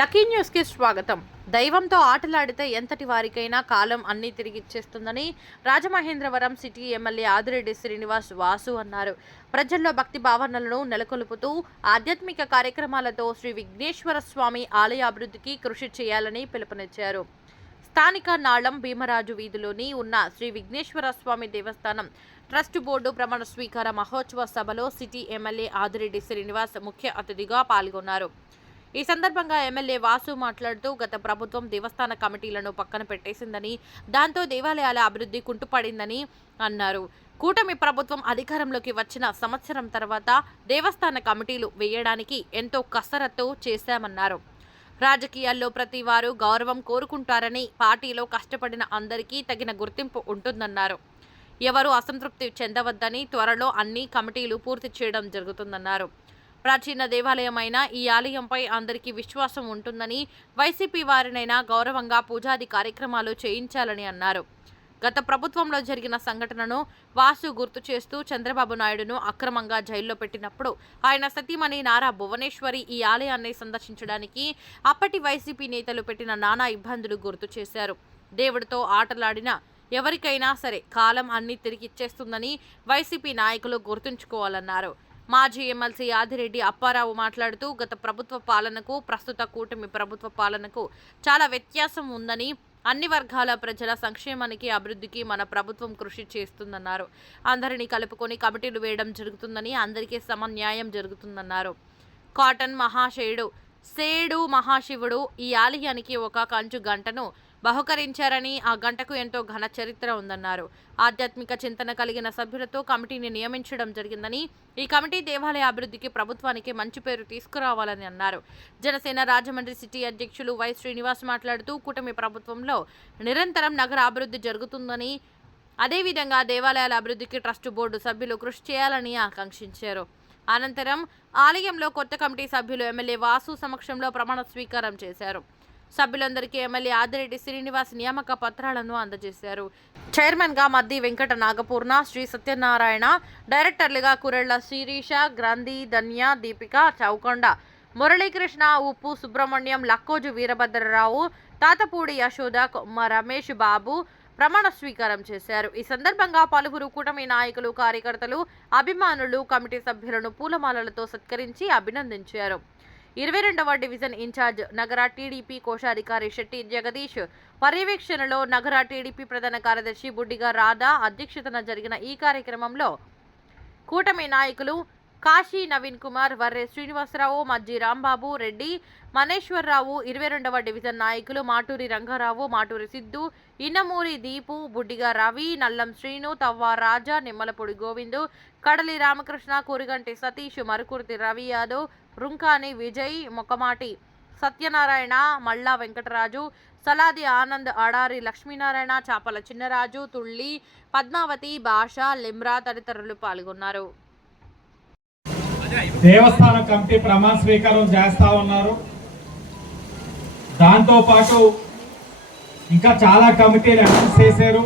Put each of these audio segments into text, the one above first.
Lucky న్యూస్కి స్వాగతం. దైవంతో ఆటలాడితే ఎంతటి వారికైనా కాలం అన్నీ తిరిగిచ్చేస్తుందని రాజమహేంద్రవరం సిటీ ఎమ్మెల్యే ఆదిరెడ్డి శ్రీనివాస్ వాసు అన్నారు. ప్రజల్లో భక్తి భావనలను నెలకొల్పుతూ ఆధ్యాత్మిక కార్యక్రమాలతో శ్రీ విఘ్నేశ్వర స్వామి ఆలయ అభివృద్ధికి కృషి చేయాలని పిలుపునిచ్చారు. స్థానిక నాళం భీమరాజు వీధిలోని ఉన్న శ్రీ విఘ్నేశ్వర స్వామి దేవస్థానం ట్రస్ట్ బోర్డు ప్రమాణ స్వీకార మహోత్సవ సభలో సిటీ ఎమ్మెల్యే ఆదిరెడ్డి శ్రీనివాస్ ముఖ్య అతిథిగా పాల్గొన్నారు. ఈ సందర్భంగా ఎమ్మెల్యే వాసు మాట్లాడుతూ గత ప్రభుత్వం దేవస్థాన కమిటీలను పక్కన పెట్టేసిందని, దాంతో దేవాలయాల అభివృద్ధి కుంటుపడిందని అన్నారు. కూటమి ప్రభుత్వం అధికారంలోకి వచ్చిన సంవత్సరం తర్వాత దేవస్థాన కమిటీలు వేయడానికి ఎంతో కసరత్తు చేశామన్నారు. రాజకీయాల్లో ప్రతి వారు గౌరవం కోరుకుంటారని, పార్టీలో కష్టపడిన అందరికీ తగిన గుర్తింపు ఉంటుందన్నారు. ఎవరు అసంతృప్తి చెందవద్దని, త్వరలో అన్ని కమిటీలు పూర్తి చేయడం జరుగుతుందన్నారు. ప్రాచీన దేవాలయమైన ఈ ఆలయంపై అందరికీ విశ్వాసం ఉంటుందని, వైసీపీ వారినైనా గౌరవంగా పూజాది కార్యక్రమాలు చేయించాలని అన్నారు. గత ప్రభుత్వంలో జరిగిన సంఘటనను వాసు గుర్తు చేస్తూ చంద్రబాబు నాయుడును అక్రమంగా జైల్లో పెట్టినప్పుడు ఆయన సతీమణి నారా భువనేశ్వరి ఈ ఆలయాన్ని సందర్శించడానికి అప్పటి వైసీపీ నేతలు పెట్టిన నానా ఇబ్బందులు గుర్తు చేశారు. దేవుడితో ఆటలాడిన ఎవరికైనా సరే కాలం అన్ని తిరిగి ఇచ్చేస్తుందని వైసీపీ నాయకులు గుర్తుంచుకోవాలన్నారు. మాజీ ఎమ్మెల్సీ ఆదిరెడ్డి అప్పారావు మాట్లాడుతూ గత ప్రభుత్వ పాలనకు ప్రస్తుత కూటమి ప్రభుత్వ పాలనకు చాలా వ్యత్యాసం ఉందని, అన్ని వర్గాల ప్రజల సంక్షేమానికి అభివృద్ధికి మన ప్రభుత్వం కృషి చేస్తుందన్నారు. అందరినీ కలుపుకొని కమిటీలు వేయడం జరుగుతుందని, అందరికీ సమన్యాయం జరుగుతుందన్నారు. కాటన్ మహాశయుడు సేడు మహాశివుడు ఈ ఆలయానికి ఒక కంచు గంటను బహుకరించారని, ఆ గంటకు ఎంతో ఘన చరిత్ర ఉందన్నారు. ఆధ్యాత్మిక చింతన కలిగిన సభ్యులతో కమిటీని నియమించడం జరిగిందని, ఈ కమిటీ దేవాలయ అభివృద్ధికి ప్రభుత్వానికి మంచి పేరు తీసుకురావాలని అన్నారు. జనసేన రాజమండ్రి సిటీ అధ్యక్షులు వై శ్రీనివాస్ మాట్లాడుతూ కూటమి ప్రభుత్వంలో నిరంతరం నగర అభివృద్ధి జరుగుతుందని, అదేవిధంగా దేవాలయాల అభివృద్ధికి ట్రస్ట్ బోర్డు సభ్యులు కృషి చేయాలని ఆకాంక్షించారు. అనంతరం ఆలయంలో కొత్త కమిటీ సభ్యులు ఎమ్మెల్యే వాసు సమక్షంలో ప్రమాణ స్వీకారం చేశారు. సభ్యులందరికీ ఎమ్మెల్యే ఆదిరెడ్డి శ్రీనివాస్ నియామక పత్రాలను అందజేశారు. చైర్మన్గా మద్ది వెంకట నాగపూర్ణ, శ్రీ సత్యనారాయణ, డైరెక్టర్లుగా కురెళ్ల శిరీష, గ్రంథి, ధన్య, దీపిక, చౌకొండ, మురళీకృష్ణ, ఉప్పు సుబ్రహ్మణ్యం, లక్కోజు వీరభద్రరావు, తాతపూడి యశోద, కొమ్మ రమేష్ బాబు ప్రమాణ స్వీకారం చేశారు. ఈ సందర్భంగా పలువురు కూటమి నాయకులు, కార్యకర్తలు, అభిమానులు కమిటీ సభ్యులను పూలమాలలతో సత్కరించి అభినందించారు. 22వ డివిజన్ ఇన్ఛార్జ్ నగర టీడీపీ కోశాధికారి శెట్టి జగదీష్ పర్యవేక్షణలో నగర టీడీపీ ప్రధాన కార్యదర్శి బుడ్డిగా రాధా అధ్యక్షతన జరిగిన ఈ కార్యక్రమంలో కూటమి నాయకులు కాశీ నవీన్ కుమార్, వర్రే శ్రీనివాసరావు, మజ్జి రాంబాబు రెడ్డి, మనేశ్వరరావు, 22వ డివిజన్ నాయకులు మాటూరి రంగారావు, మాటూరి సిద్ధు, ఇన్నమూరి దీపు, బుడ్డిగా రవి, నల్లం శ్రీను, తవ్వ రాజా, నిమ్మలపూడి గోవిందు, కడలి రామకృష్ణ, కూరిగంటి సతీష్, మరుకుర్తి రవి యాదవ్, రుంకాని విజయ్, మొక్కమాటి సత్యనారాయణ, మల్లా వెంకటరాజు, సలాది ఆనంద్, అడారి లక్ష్మీనారాయణ, చాపల చిన్నరాజు, తుళ్ళి, పద్మావతి, భాష, లిమ్రా తదితరులు పాల్గొన్నారు. దేవస్థాన కమిటీ ప్రమాణ స్వీకారం చేస్తా ఉన్నారు. దాంతో పాటు ఇంకా చాలా కమిటీలు అనౌన్స్ చేశారు.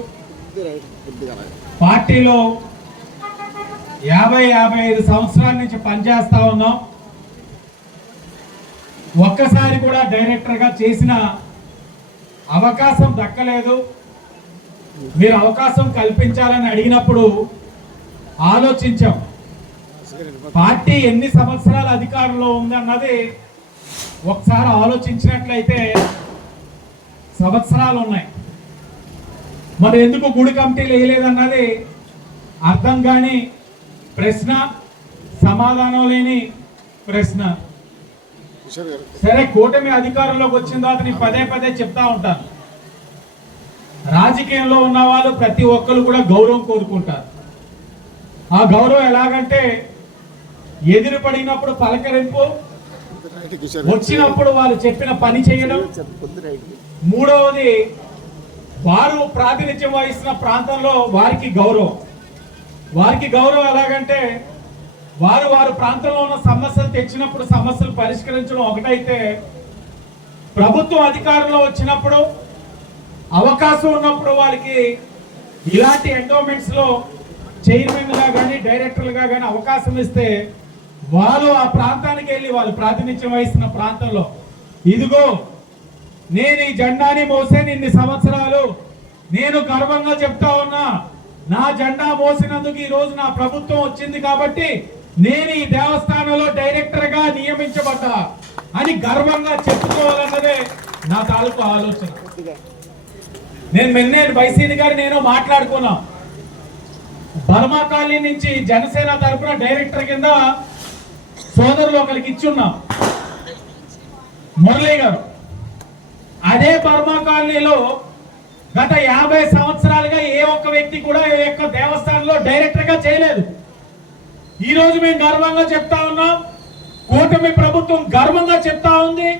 పార్టీలో 50-55 సంవత్సరాల నుంచి పనిచేస్తా ఉన్నాం. ఒక్కసారి కూడా డైరెక్టర్గా చేసిన అవకాశం దక్కలేదు. మీరు అవకాశం కల్పించాలని అడిగినప్పుడు ఆలోచించాం. పార్టీ ఎన్ని సంవత్సరాల అధికారంలో ఉందన్నది ఒకసారి ఆలోచించినట్లయితే సంవత్సరాలు ఉన్నాయి. మరి ఎందుకు గుడి కమిటీలు వేయలేదన్నది అర్థం కాని ప్రశ్న, సమాధానం లేని ప్రశ్న. సరే, కూటమి అధికారంలోకి వచ్చిన తర్వాత నేను పదే చెప్తా ఉంటాను, రాజకీయంలో ఉన్న వాళ్ళు ప్రతి ఒక్కరు కూడా గౌరవం కోరుకుంటారు. ఆ గౌరవం ఎలాగంటే ఎదురు పడినప్పుడు పలకరింపు, వచ్చినప్పుడు వాళ్ళు చెప్పిన పని చేయడం. మూడవది, వారు ప్రాతినిధ్యం వహిస్తున్న ప్రాంతంలో వారికి గౌరవం ఎలాగంటే వారు ప్రాంతంలో ఉన్న సమస్యలు తెచ్చినప్పుడు సమస్యలు పరిష్కరించడం ఒకటైతే, ప్రభుత్వం అధికారంలో వచ్చినప్పుడు అవకాశం ఉన్నప్పుడు వాళ్ళకి ఇలాంటి ఎండోమెంట్స్ లో చైర్మన్గా కానీ డైరెక్టర్లుగా కానీ అవకాశం ఇస్తే వాళ్ళు ఆ ప్రాంతానికి వెళ్ళి వాళ్ళు ప్రాతినిధ్యం వహిస్తున్న ప్రాంతంలో ఇదిగో నేను ఈ జెండాని మోసాను ఇన్ని సంవత్సరాలు, నేను గర్వంగా చెప్తా ఉన్నా, నా జెండా మోసినందుకు ఈ రోజు నా ప్రభుత్వం వచ్చింది కాబట్టి నేను ఈ దేవస్థానంలో డైరెక్టర్ గా నియమించబడ్డా అని గర్వంగా చెప్పుకోవాలన్నదే నా తాలూకు ఆలోచన. నేను వైసీని గారు నేను మాట్లాడుకున్నాం. బర్మా కాలనీ నుంచి జనసేన తరఫున డైరెక్టర్ కింద సోదరులు ఒకరికి ఇచ్చున్నాం, మురళీ గారు. అదే బర్మా కాలనీలో గత 50 సంవత్సరాలుగా ఏ ఒక్క వ్యక్తి కూడా ఈ యొక్క దేవస్థానంలో డైరెక్టర్ గా చేయలేదు. ఈ రోజు మేము గర్వంగా చెప్తా ఉన్నాం, కూటమి ప్రభుత్వం గర్వంగా చెప్తా ఉంది,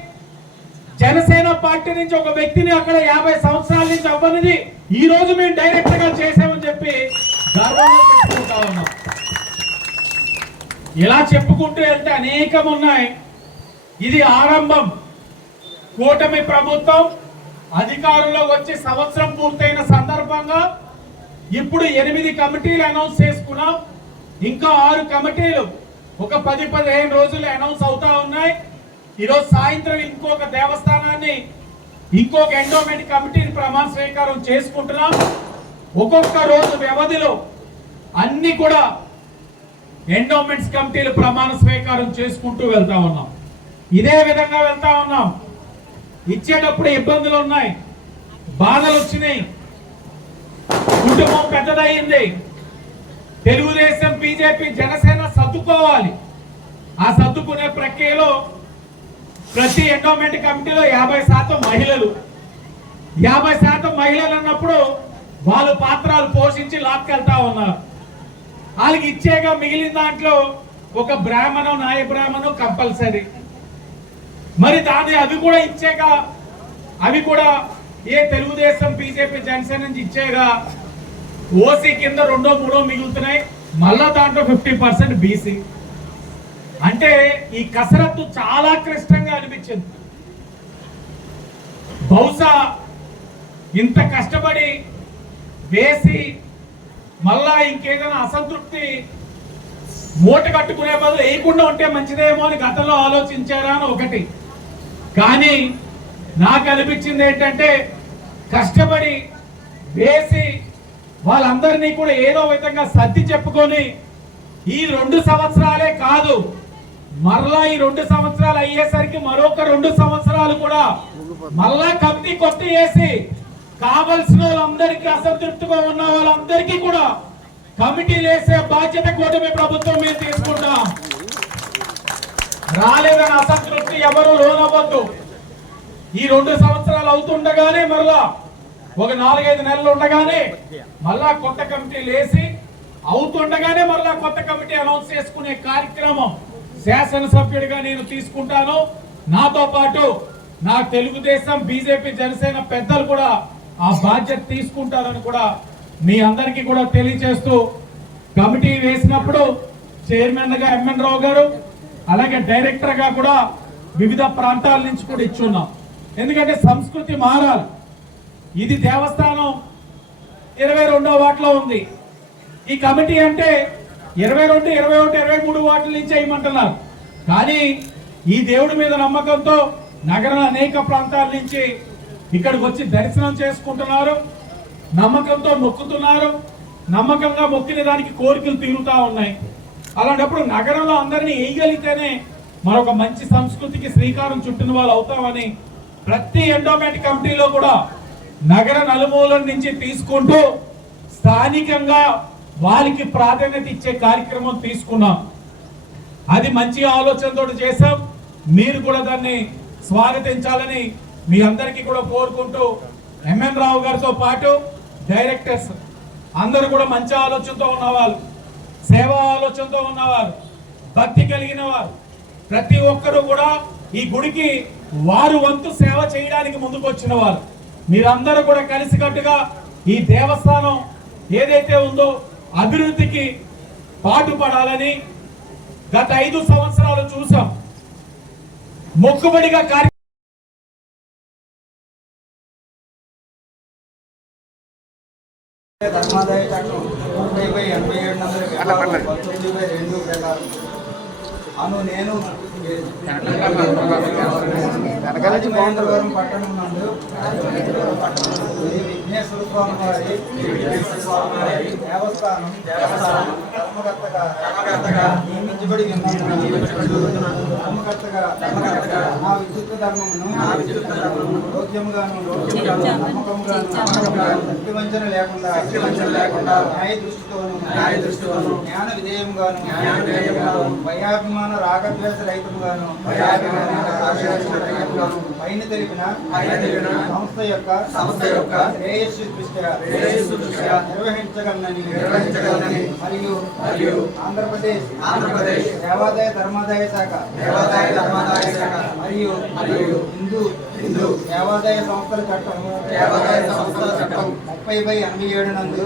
జనసేన పార్టీ నుంచి ఒక వ్యక్తిని అక్కడ 50 సంవత్సరాల నుంచి అవ్వనిది ఈ రోజు మేము డైరెక్టర్ గా చేసామని చెప్పి గర్వంగా చెప్పుకుంటా ఉన్నాం. ఇలా చెప్పుకుంటూ వెళ్తే అనేకం ఉన్నాయి. ఇది ఆరంభం. కూటమి ప్రభుత్వం అధికారంలో వచ్చి సంవత్సరం పూర్తయిన సందర్భంగా ఇప్పుడు 8 కమిటీలు అనౌన్స్ చేసుకున్నాం. ఇంకా 6 కమిటీలు ఒక 10-15 రోజులు అనౌన్స్ అవుతా ఉన్నాయి. ఈరోజు సాయంత్రం ఇంకొక దేవస్థానాన్ని, ఇంకొక ఎండోమెంట్ కమిటీని ప్రమాణ స్వీకారం చేసుకుంటున్నాం. ఒక్కొక్క రోజు వ్యవధిలో అన్ని కూడా ఎండోమెంట్స్ కమిటీలు ప్రమాణ స్వీకారం చేసుకుంటూ వెళ్తా ఉన్నాం. ఇదే విధంగా వెళ్తా ఉన్నాం. ఇచ్చేటప్పుడు ఇబ్బందులు ఉన్నాయి, బాధలు వచ్చినాయి, కుటుంబం పెద్దదయ్యింది. తెలుగుదేశం, బీజేపీ, జనసేన సర్దుకోవాలి. ఆ సర్దుకునే ప్రక్రియలో ప్రతి ఎండోమెంట్ కమిటీలో 50% మహిళలు. 50% మహిళలు అన్నప్పుడు వాళ్ళు పాత్రలు పోషించి లాక్కెళ్తా ఉన్నారు. వాళ్ళకి ఇచ్చేగా మిగిలిన దాంట్లో ఒక బ్రాహ్మణం, నాయ బ్రాహ్మణం కంపల్సరీ. మరి అవి కూడా ఇచ్చేగా, అవి కూడా ఏ తెలుగుదేశం, బీజేపీ, జనసేన నుంచి ఇచ్చేగా ఓసీ కింద 2-3 మిగులుతున్నాయి. మళ్ళా దాంట్లో 50% బీసీ. అంటే ఈ కసరత్తు చాలా క్లిష్టంగా అనిపించింది. బహుశా ఇంత కష్టపడి వేసి మళ్ళా ఇంకేదైనా అసంతృప్తి మూట కట్టుకునే బదులు వేయకుండా ఉంటే మంచిదేమో అని గతంలో ఆలోచించారా అని ఒకటి. కానీ నాకు అనిపించింది ఏంటంటే కష్టపడి వేసి వాళ్ళందరినీ కూడా ఏదో విధంగా సర్ది చెప్పుకొని ఈ 2 సంవత్సరాలే కాదు, మరలా ఈ 2 సంవత్సరాలు అయ్యేసరికి మరొక 2 సంవత్సరాలు కూడా మళ్ళా కమిటీ కొత్త వేసి కావలసిన వాళ్ళందరికీ, అసంతృప్తిగా ఉన్న వాళ్ళందరికీ కూడా కమిటీలు వేసే బాధ్యత కూటమి ప్రభుత్వం మీద తీసుకుంటాం. రాలేదని అసంతృప్తి ఎవరు లోనవ్వద్దు. ఈ 2 సంవత్సరాలు అవుతుండగానే మరలా ఒక 4-5 నెలలు ఉండగానే మళ్ళా కొత్త కమిటీలు వేసి అవుతుండగానే మళ్ళా కొత్త కమిటీ అనౌన్స్ చేసుకునే కార్యక్రమం శాసనసభ్యుడిగా నేను తీసుకుంటాను. నాతో పాటు నా తెలుగుదేశం, బీజేపీ, జనసేన పెద్దలు కూడా ఆ బాధ్యత తీసుకుంటారని కూడా మీ అందరికీ కూడా తెలియజేస్తూ, కమిటీ వేసినప్పుడు చైర్మన్ గా ఎంఎన్ రావు గారు, అలాగే డైరెక్టర్ గా కూడా వివిధ ప్రాంతాల నుంచి కూడా ఇచ్చున్నాం. ఎందుకంటే సంస్కృతి మారాలి. ఇది దేవస్థానం 22వ వార్డులో ఉంది. ఈ కమిటీ అంటే 22, 21, 23 వార్డుల నుంచి వేయమంటున్నారు. కానీ ఈ దేవుడి మీద నమ్మకంతో నగరం అనేక ప్రాంతాల నుంచి ఇక్కడికి వచ్చి దర్శనం చేసుకుంటున్నారు, నమ్మకంతో మొక్కుతున్నారు. నమ్మకంగా మొక్కిన దానికి కోరికలు తీరుతా ఉన్నాయి. అలాంటప్పుడు నగరంలో అందరినీ వేయగలిగితేనే మరొక మంచి సంస్కృతికి శ్రీకారం చుట్టిన వాళ్ళు అవుతామని ప్రతి ఎండోమెంట్ కమిటీలో కూడా నగర నలుమూలల నుంచి తీసుకుంటూ స్థానికంగా వారికి ప్రాధాన్యత ఇచ్చే కార్యక్రమం తీసుకున్నాం. అది మంచి ఆలోచనతో చేశాం. మీరు కూడా దాన్ని స్వాగతించాలని మీ అందరికీ కూడా కోరుకుంటూ, ఎంఎన్ రావు గారితో పాటు డైరెక్టర్స్ అందరూ కూడా మంచి ఆలోచనతో ఉన్నవాళ్ళు, సేవా ఆలోచనతో ఉన్నవారు, భక్తి కలిగిన వారు, ప్రతి ఒక్కరూ కూడా ఈ గుడికి వారు వంతు సేవ చేయడానికి ముందుకు వచ్చిన వారు. మీరందరూ కూడా కలిసికట్టుగా ఈ దేవస్థానం ఏదైతే ఉందో అభివృద్ధికి పాటుపడాలని గత 5 సంవత్సరాలు చూసాం. మొక్కుబడిగా ధర్మాదాయ చట్టం 30/87/19/2 ప్రకారం అను నేను రాజమహేంద్రవరం పట్టణం నందు శ్రీ విఘ్నేశ్వర స్వామి వారి దేవస్థానం ధర్మకర్తగా నియమించబడి ధర్మకర్తగా నా విద్యుత్ ధర్మమును యోగ్యముగాను నమ్మకముగాను శక్తివంచన లేకుండా న్యాయ దృష్టితోను జ్ఞాన విధేయముగాను భయాభిమాన రాగద్వేష రహితముగాను పైన తెలిపిన సంస్థ యొక్క శ్రేయస్సు దృష్ట్యా నిర్వహించగలనని మరియు ఆంధ్రప్రదేశ్ దేవాదాయ ధర్మాదాయ శాఖ మరియు హిందూ దేవాదాయ సంస్థల చట్టం 30/87 నందు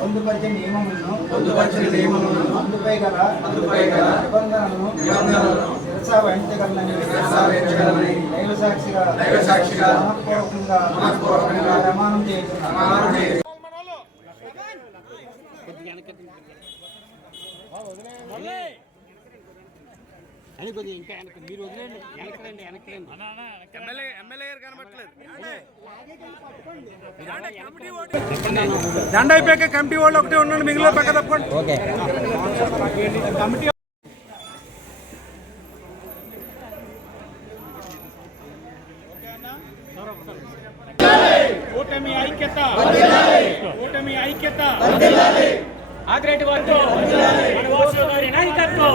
పొందుపరిచిన నియమములను అందుపై గల నిబంధనలను శిరసా వహించగలనని దైవ సాక్షిగా మనఃపూర్వకంగా ప్రమాణం చేస్తున్నాను. అని కొద్దిగా ఇంకా వెనక మీరు వదిలేండి, వెనకరండి, వెనకరండి. ఎమ్మెల్యే గారు కనబట్టలేదు. దండ అయిపోయాక కమిటీ వాళ్ళు ఒకటే ఉండండి, మిగిలిన పక్క తప్పండి. కమిటీ కూటమి ఐక్యత, కూటమి ఐక్యత, ఆదిరెడ్డి వారితో నాయకత్వం.